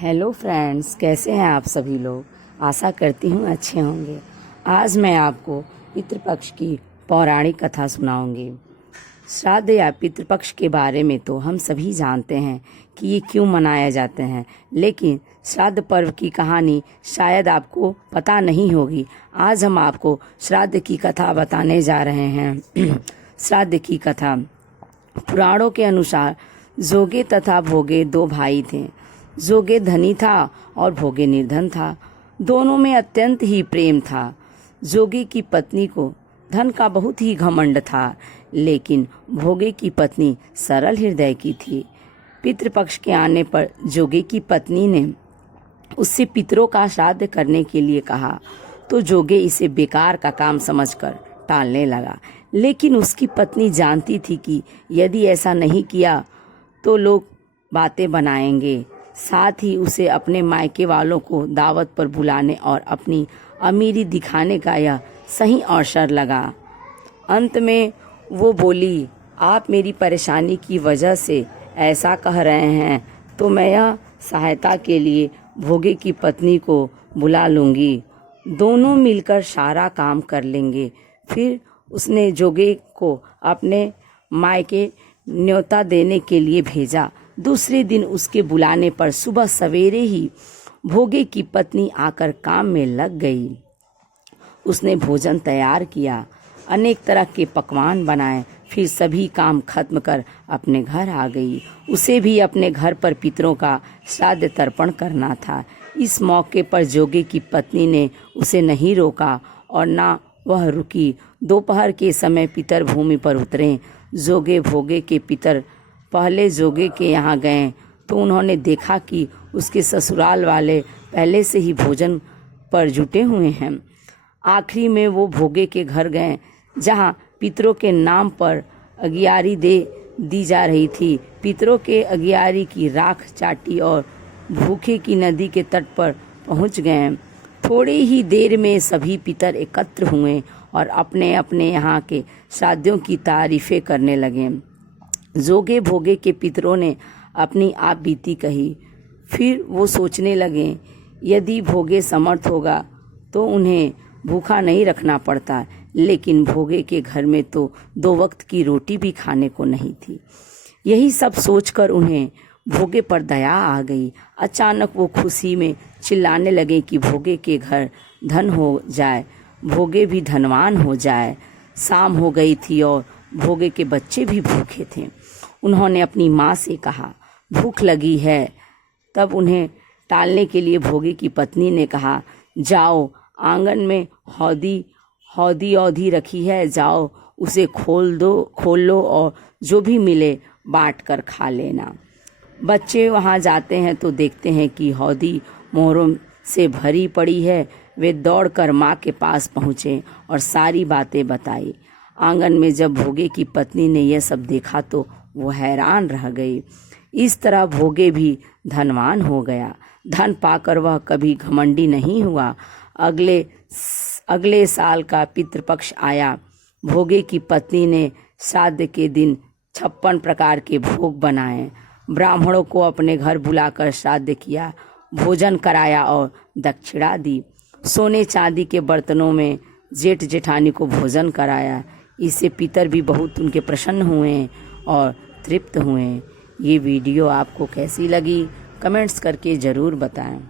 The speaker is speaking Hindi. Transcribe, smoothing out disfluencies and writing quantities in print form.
हेलो फ्रेंड्स, कैसे हैं आप सभी लोग। आशा करती हूँ अच्छे होंगे। आज मैं आपको पितृपक्ष की पौराणिक कथा सुनाऊंगी। श्राद्ध या पितृपक्ष के बारे में तो हम सभी जानते हैं कि ये क्यों मनाया जाते हैं, लेकिन श्राद्ध पर्व की कहानी शायद आपको पता नहीं होगी। आज हम आपको श्राद्ध की कथा बताने जा रहे हैं। श्राद्ध की कथा। पुराणों के अनुसार जोगे तथा भोगे दो भाई थे। जोगे धनी था और भोगे निर्धन था। दोनों में अत्यंत ही प्रेम था। जोगे की पत्नी को धन का बहुत ही घमंड था, लेकिन भोगे की पत्नी सरल हृदय की थी। पितृपक्ष के आने पर जोगे की पत्नी ने उससे पितरों का श्राद्ध करने के लिए कहा, तो जोगे इसे बेकार का काम समझकर टालने लगा। लेकिन उसकी पत्नी जानती थी कि यदि ऐसा नहीं किया तो लोग बातें बनाएंगे। साथ ही उसे अपने मायके वालों को दावत पर बुलाने और अपनी अमीरी दिखाने का यह सही अवसर लगा। अंत में वो बोली, आप मेरी परेशानी की वजह से ऐसा कह रहे हैं तो मैं यह सहायता के लिए भोगे की पत्नी को बुला लूँगी। दोनों मिलकर सारा काम कर लेंगे। फिर उसने जोगे को अपने मायके न्योता देने के लिए भेजा। दूसरे दिन उसके बुलाने पर सुबह सवेरे ही भोगे की पत्नी आकर काम में लग गई। उसने भोजन तैयार किया, अनेक तरह के पकवान बनाए। फिर सभी काम खत्म कर अपने घर आ गई। उसे भी अपने घर पर पितरों का श्राद्ध तर्पण करना था। इस मौके पर जोगे की पत्नी ने उसे नहीं रोका और ना वह रुकी। दोपहर के समय पितर भूमि पर उतरे। जोगे भोगे के पितर पहले जोगे के यहाँ गए तो उन्होंने देखा कि उसके ससुराल वाले पहले से ही भोजन पर जुटे हुए हैं। आखिरी में वो भोगे के घर गए, जहाँ पितरों के नाम पर अगियारी दी जा रही थी। पितरों के अगियारी की राख चाटी और भूखे की नदी के तट पर पहुँच गए। थोड़ी ही देर में सभी पितर एकत्र हुए और अपने अपने यहाँ के श्राद्धों की तारीफें करने लगे। जोगे भोगे के पितरों ने अपनी आप बीती कही। फिर वो सोचने लगे, यदि भोगे समर्थ होगा तो उन्हें भूखा नहीं रखना पड़ता, लेकिन भोगे के घर में तो 2 वक्त की रोटी भी खाने को नहीं थी। यही सब सोचकर उन्हें भोगे पर दया आ गई। अचानक वो खुशी में चिल्लाने लगे कि भोगे के घर धन हो जाए, भोगे भी धनवान हो जाए। शाम हो गई थी और भोगे के बच्चे भी भूखे थे। उन्होंने अपनी माँ से कहा, भूख लगी है। तब उन्हें टालने के लिए भोगे की पत्नी ने कहा, जाओ, आंगन में हौदी औधी रखी है, जाओ उसे खोल लो और जो भी मिले बांट कर खा लेना। बच्चे वहाँ जाते हैं तो देखते हैं कि हौदी मोहरों से भरी पड़ी है। वे दौड़कर माँ के पास पहुँचे और सारी बातें बताई। आंगन में जब भोगे की पत्नी ने यह सब देखा तो वो हैरान रह गई। इस तरह भोगे भी धनवान हो गया। धन पाकर वह कभी घमंडी नहीं हुआ। अगले साल का पितृपक्ष आया। भोगे की पत्नी ने श्राद्ध के दिन 56 प्रकार के भोग बनाए। ब्राह्मणों को अपने घर बुलाकर श्राद्ध किया, भोजन कराया और दक्षिणा दी। सोने चांदी के बर्तनों में जेठ जेठानी को भोजन कराया। इससे पितर भी बहुत उनके प्रसन्न हुए और तृप्त हुए। ये वीडियो आपको कैसी लगी कमेंट्स करके ज़रूर बताएं।